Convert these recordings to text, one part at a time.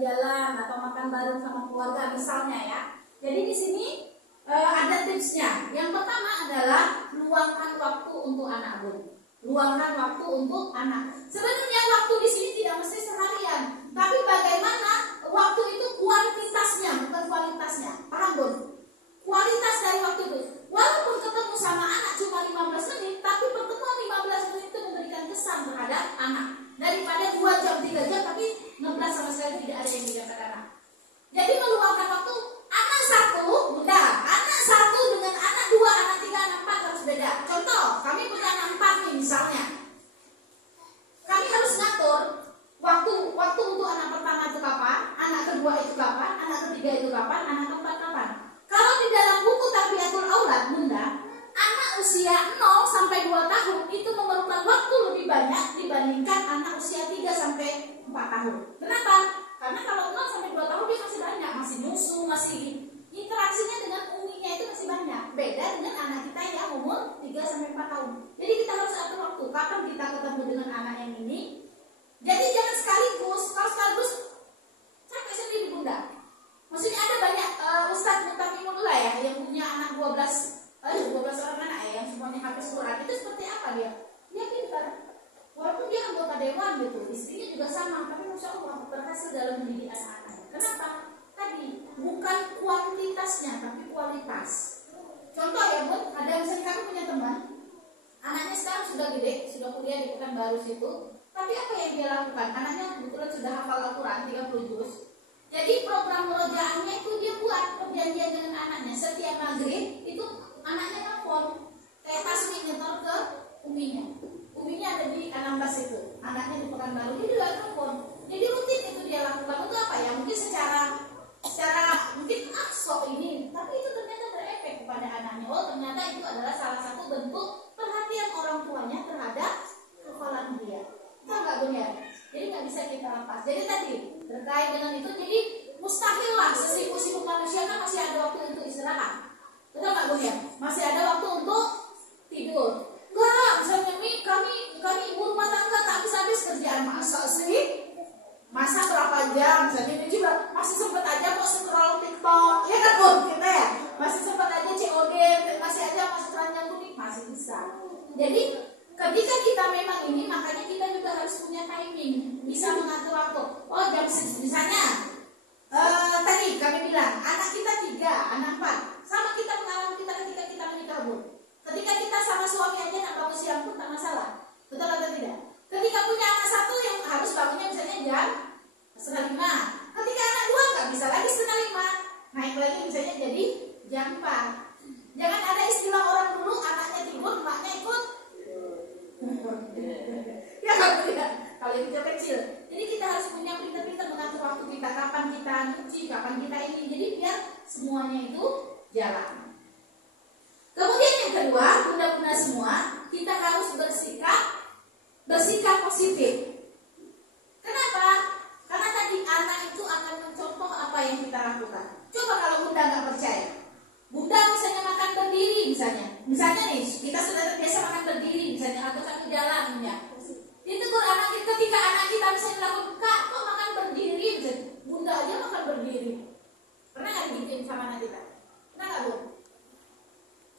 jalan-jalan atau makan bareng sama keluarga misalnya ya. Jadi di sini ada tipsnya. Yang pertama adalah luangkan waktu untuk anak, Bu. Luangkan waktu untuk anak. Sebenarnya waktu di sini tidak mesti seharian, tapi bagaimana waktu itu kuantitasnya bukan kualitasnya. Paham, Bu? Kualitas dari waktu itu. Walaupun ketemu sama anak cuma 15 menit, tapi pertemuan 15 menit itu memberikan kesan terhadap anak. Daripada 2 jam, 3 jam, tapi ngeblas sama sekali tidak ada yang didapat anak. Jadi meluangkan waktu. Anak satu, Bunda, anak satu dengan anak 2, anak 3, anak 4 harus beda. Contoh, kami punya anak 4 nih misalnya. Kami harus ngatur waktu untuk anak pertama itu kapan, anak kedua itu kapan, anak ketiga itu kapan, anak keempat kapan. Kalau di dalam buku Tarbiyatul Aulad, Bunda, anak usia 0 sampai 2 tahun itu memerlukan waktu lebih banyak dibandingkan anak usia 3 sampai 4 tahun. Kenapa? Karena kalau 0 sampai 2 tahun dia masih banyak, masih nyusu, masih interaksinya dengan uminya itu masih banyak. Beda dengan anak kita yang umur 3 sampai 4 tahun. Jadi kita harus atur waktu kapan kita ketemu dengan anak yang ini. Jadi jangan sekaligus, kalau sekaligus capek sendiri, Bunda. Maksudnya ada banyak Ustadz Mutamimullah ya yang punya anak 12 orang anak ya, yang semuanya habis Quran. Itu seperti apa dia? Dia pintar. Walaupun dia anggota dewan gitu, istrinya juga sama, tapi Masya Allah berhasil dalam mendidik anak-anak. Kenapa? Tadi bukan kuantitasnya, tapi kualitas. Contoh ya, Bu, ada misalnya kami punya teman, anaknya sekarang sudah gede, sudah kuliah di Pekanbaru situ. Tapi apa yang dia lakukan? Anaknya kebetulan sudah hafal Al-Quran 30 juz. Jadi program murojaahnya itu dia buat perjanjian dengan anaknya. Setiap maghrib itu anaknya nelfon, kayak tasmi nyetor ke uminya. Uminya ada di Anambas itu, anaknya di Pekanbaru, dia juga nelfon. Jadi rutin itu dia lakukan. Untuk apa ya? Mungkin secara mungkin sok ini, tapi itu ternyata berefek kepada anaknya. Oh, ternyata itu adalah salah satu bentuk perhatian orang tuanya terhadap hafalan dia. Itu nggak benar. Jadi nggak bisa kita lepas. Jadi tadi terkait dengan itu, jadi mustahil lah sesibuk-sibuk manusia kan masih ada waktu untuk istirahat. Betul nggak, Bu ya? Masih ada waktu untuk tidur. Enggak, misalnya kami ibu rumah tangga tak habis-habis kerjaan. Masa sih? Masa berapa jam? Misalnya ini juga masih sempat aja kok scroll TikTok, ya kan, Bu? Kita ya masih sempat aja COD, masih aja masuk keranjang kuning, masih bisa. Jadi ketika kita memang ini, makanya kita juga harus punya timing, bisa mengatur waktu. Oh, jam misalnya tadi kami bilang anak kita 3, anak 4, sama kita pengalaman kita ketika kita menikah, Bu. Ketika kita sama suami aja nak bangun siang pun tak masalah, betul atau tidak? Ketika punya anak 1 yang harus bangunnya misalnya jam 4:30, ketika anak 2 nggak bisa lagi 4:30, naik lagi misalnya jadi jam 4. Jangan ada istilah orang dulu, anaknya tidur, maknya ikut. Ya kan, kalau yang kecil. Jadi kita harus punya pintar-pintar mengatur waktu kita, kapan kita nyuci, kapan kita ini. Jadi biar semuanya itu jalan. Kemudian yang kedua, bunda-bunda semua, kita harus bersikap positif. Kenapa? Karena tadi anak itu akan mencontoh apa yang kita lakukan. Coba kalau bunda nggak percaya, bunda misalnya makan berdiri, misalnya nih kita sudah terbiasa makan berdiri, misalnya atau satu jalan, ya. Ditegur anak kita, ketika anak kita misalnya melakukan, Kak, kok makan berdiri? Misalnya, bunda aja makan berdiri. Pernah nggak digituin sama anak kita? Pernah nggak, Bu?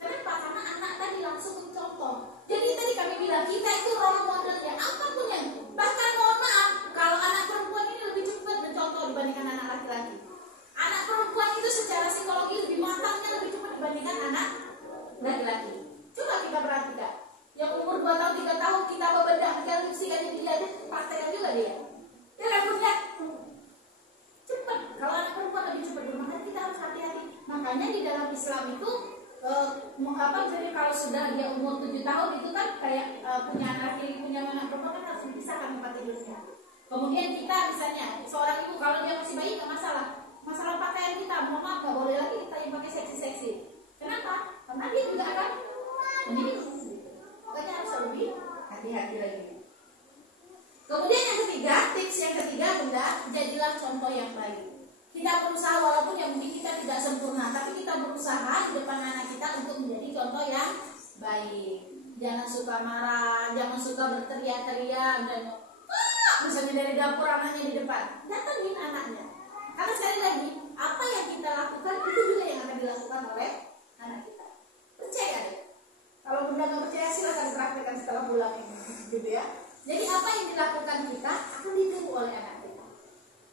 Kenapa? Karena anak tadi langsung mencontoh. Jadi tadi kami bilang kita itu role modelnya apapun yang, bahkan mohon maaf, kalau anak perempuan ini lebih cepat mencontoh dibandingkan anak laki-laki. Anak perempuan itu secara psikologi lebih matangnya lebih cepat dibandingkan anak laki-laki. Coba kita perhatikan, yang umur 2 tahun 3 tahun kita bebedah lipstik aja dia praktekkan juga dia. Dia kan punya cepat. Kalau anak perempuan lebih cepat, makanya kita harus hati-hati. Makanya di dalam Islam itu jadi kalau sudah dia umur 7 tahun itu kan kayak punya anak laki, punya anak perempuan kan harus dipisahkan tempat tidurnya. Kemudian kita misalnya seorang ibu kalau dia masih bayi nggak masalah pakaian kita, mohon maaf nggak boleh lagi kita yang pakai seksi-seksi. Kenapa? Karena dia juga akan menjadi, makanya harus lebih hati-hati lagi. Kemudian yang ketiga, tips yang ketiga, bunda, jadilah contoh yang baik. Kita berusaha, walaupun yang mungkin kita tidak sempurna, tapi kita berusaha di depan anak kita untuk menjadi contoh yang baik. Jangan suka marah, jangan suka berteriak-teriak dan misalnya dari dapur anaknya di depan, datangin anaknya. gitu ya. Jadi apa yang dilakukan kita akan ditiru oleh anak kita.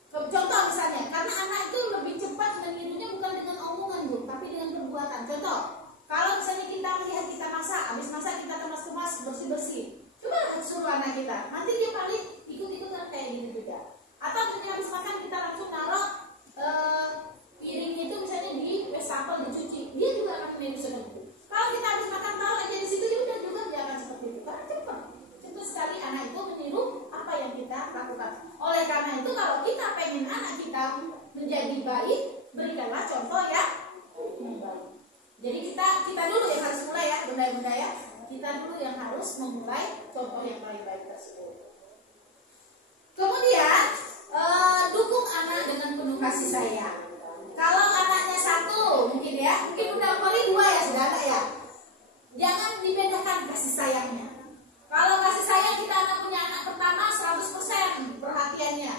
Contoh misalnya, karena anak itu lebih cepat menirunya bukan dengan omongan Bu, tapi dengan perbuatan. Contoh, kalau misalnya kita melihat kita masak, habis masak kita kemas-kemas, bersih-bersih, coba suruh anak kita, nanti dia paling ikut-ikutan kayak gitu juga. Atau misalnya habis makan kita langsung naruh piring itu misalnya di wastafel dicuci, dia juga akan meniru seperti itu. Kalau kita habis makan taruh aja di situ, ya udah juga dia akan seperti itu. Karena cepat sekali anak itu meniru apa yang kita lakukan. Oleh karena itu kalau kita pengen anak kita menjadi baik, berikanlah contoh yang baik. Jadi kita dulu yang harus mulai ya, bunda-bunda ya. Kita dulu yang harus memulai contoh yang baik-baik tersebut. Kemudian dukung anak dengan penuh kasih sayang. Kalau anaknya satu, mungkin udah kali dua ya sudah ada ya. Jangan dibedakan kasih sayangnya. Kalau kasih sayang kita punya anak pertama 100% perhatiannya.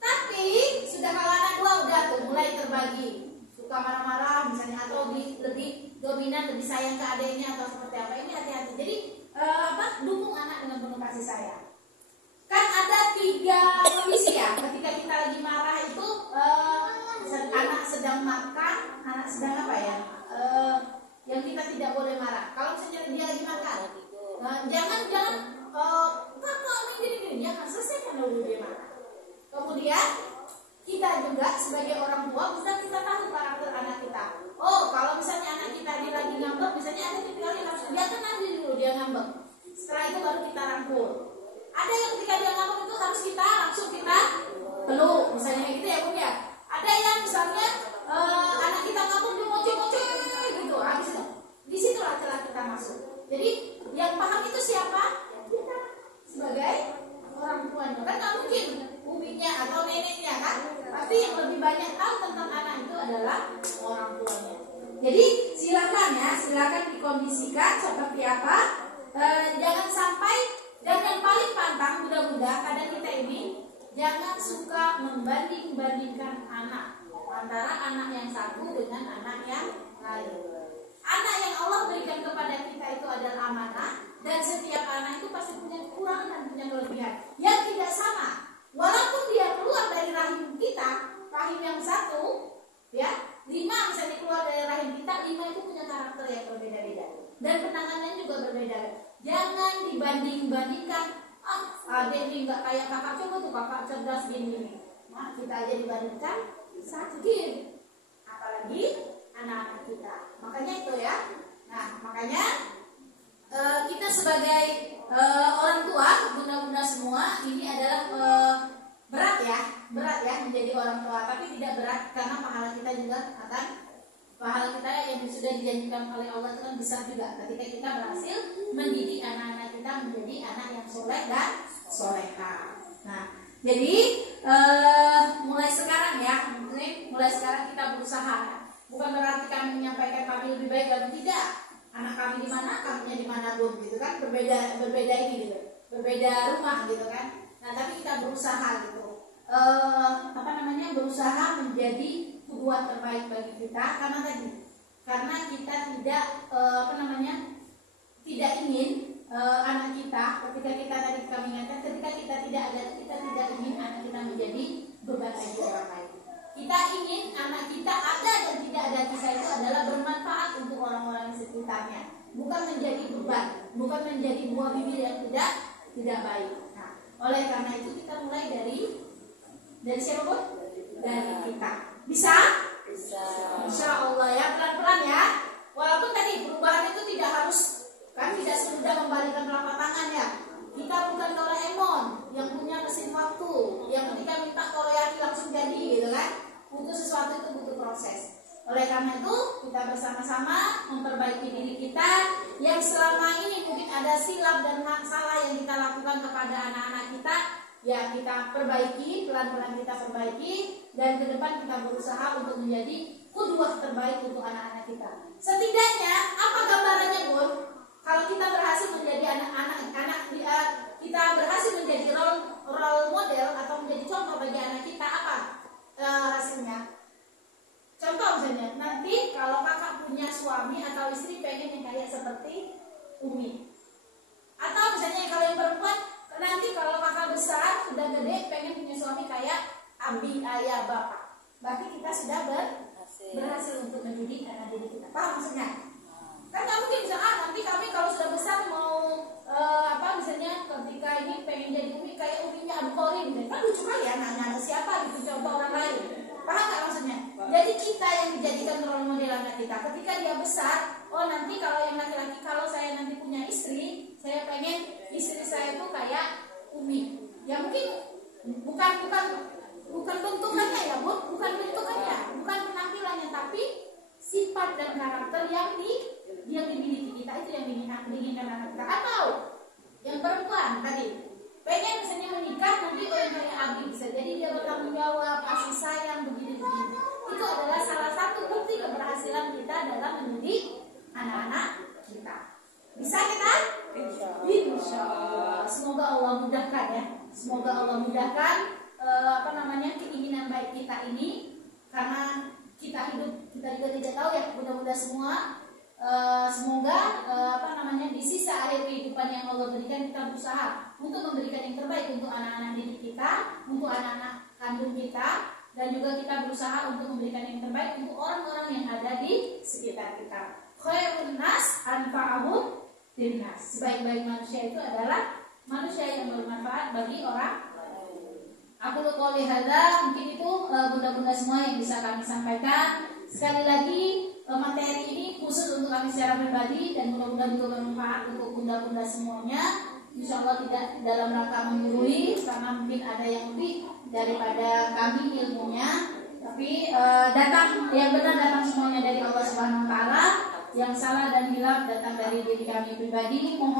Tapi sudah kalau anak dua udah tuh mulai terbagi. Suka marah-marah misalnya atau lebih dominan, lebih sayang ke adiknya atau seperti apa. Ini hati-hati. Jadi dukung anak dengan penuh kasih sayang. Kan ada 3 kondisi ya. Ketika kita lagi marah itu anak sedang makan, anak sedang apa ya? Yang kita tidak boleh marah. Kalau misalnya dia lagi makan, jangan gini, jangan selesaikan dulu dia marah. Kemudian kita juga sebagai orang tua bisa kita tahu karakter anak kita. Oh, kalau misalnya anak kita dia lagi ngambek, misalnya ada tipikal yang langsung biarkan aja dulu dia ngambek. Setelah itu baru kita rangkul. Ada yang ketika dia ngambek itu harus kita langsung peluk, misalnya gitu ya Bu ya. Ada yang misalnya anak kita ngambek dia ngoceh-ngoceh gitu, habis itu di situlah celah kita masuk. Jadi yang paham itu siapa? Kita sebagai orang tuanya. Kan nggak mungkin uminya atau neneknya kan. Pasti yang lebih banyak tahu tentang anak itu adalah orang tuanya. Jadi silakan dikondisikan seperti apa. Jangan sampai, dan yang paling pantang mudah-mudahan kadang kita ini jangan suka membanding-bandingkan anak antara anak yang satu dengan anak yang lain. Anak yang Allah berikan kepada kita itu adalah amanah, dan setiap anak itu pasti punya kekurangan dan punya kelebihan yang tidak sama. Walaupun dia keluar dari rahim kita, rahim yang satu, ya 5 misalnya keluar dari rahim kita, 5 itu punya karakter yang berbeda-beda dan penanganannya juga berbeda. Jangan dibanding-bandingkan. Adik ini nggak kayak kakak, coba tuh kakak cerdas gini. Nah, kita aja dibandingkan sakit, apalagi anak-anak kita. Makanya itu ya. Nah, makanya kita sebagai orang tua, bunda-bunda semua, ini adalah berat ya menjadi orang tua. Tapi tidak berat karena pahala kita juga akan, pahala kita yang sudah dijanjikan oleh Allah itu kan besar juga ketika kita berhasil mendidik anak-anak kita menjadi anak yang soleh dan soleha. Nah, jadi mulai sekarang kita berusaha. Bukan berarti kami menyampaikan kami lebih baik dan tidak. Anak kami di mana, kaminya di mana pun gitu kan. Berbeda ini gitu. Berbeda rumah gitu kan. Nah, tapi kita berusaha gitu. Berusaha menjadi kuat terbaik bagi kita karena kita tidak tidak ingin anak kita ketika kami ingatkan, ketika kita tidak ada, kita tidak ingin anak kita menjadi beban bagi orang lain. Kita ingin anak kita ada dan tidak ada kita itu adalah bermanfaat untuk orang-orang di sekitarnya, bukan menjadi beban, bukan menjadi buah bibir yang tidak baik. Nah, oleh karena itu kita mulai dari siapa pun? Dari kita. Bisa? Insya Allah ya, pelan-pelan ya. Walaupun tadi perubahan itu tidak harus, kan tidak semudah membalikkan telapak tangan ya. Kita bukan Doraemon yang punya mesin waktu, yang ketika minta Koreani langsung jadi gitu kan. Butuh sesuatu itu butuh proses. Oleh karena itu kita bersama-sama memperbaiki diri kita yang selama ini mungkin ada silap dan salah yang kita lakukan kepada anak-anak kita. Ya kita perbaiki, pelan-pelan kita perbaiki, dan ke depan kita berusaha untuk menjadi qudwah terbaik untuk anak-anak kita. Setidaknya apa gambarannya Bun? Kalau kita berhasil menjadi kita berhasil menjadi role model atau menjadi contoh bagi anak kita, apa hasilnya? Contoh misalnya, nanti kalau kakak punya suami atau istri pengen yang kayak seperti Umi, atau misalnya kalau yang abi, ayah, bapak. Berarti kita sudah berhasil untuk mendidik anak didik kita. Paham maksudnya? Kan nggak mungkin bisa nanti kami kalau sudah besar mau misalnya ketika ini pengen jadi umi kayak uminya Abu Korim, kan lucu kali ya nanya siapa gitu, coba orang lain. Paham nggak maksudnya? Jadi kita yang dijadikan role model anak kita. Ketika dia besar, oh nanti kalau yang laki-laki, kalau saya nanti punya istri, saya pengen istri saya tuh kayak umi. Ya mungkin bukan bentukannya ya, bukan bentukannya, bukan penampilannya, tapi sifat dan karakter yang dimiliki kita, itu yang diinginkan anak kita. Atau yang perempuan tadi pengen misalnya menikah nanti orang kayak Abi, bisa jadi dia bertanggung jawab, kasih sayang, begini. Itu adalah salah satu bukti keberhasilan kita dalam mendidik anak-anak kita. Bisa kita? Insya Allah. Semoga Allah mudahkan ya. Semoga Allah mudahkan keinginan baik kita ini, karena kita hidup, kita juga tidak tahu ya, mudah-mudahan semua semoga di sisa akhir kehidupan yang Allah berikan, kita berusaha untuk memberikan yang terbaik untuk anak-anak didik kita, untuk anak-anak kandung kita, dan juga kita berusaha untuk memberikan yang terbaik untuk orang-orang yang ada di sekitar kita. Khairun nas anfa'ahum linnas. Sebaik-baik manusia itu adalah manusia yang bermanfaat bagi orang. Aku qouli hadza, mungkin itu bunda-bunda semua yang bisa kami sampaikan. Sekali lagi materi ini khusus untuk kami secara pribadi dan mudah-mudahan juga bermanfaat untuk bunda-bunda semuanya. Insya Allah tidak dalam rangka menggurui, karena mungkin ada yang lebih daripada kami ilmunya. Tapi yang benar datang semuanya dari Allah Subhanahu Wa Taala. Yang salah dan hilaf datang dari diri kami pribadi. Mohon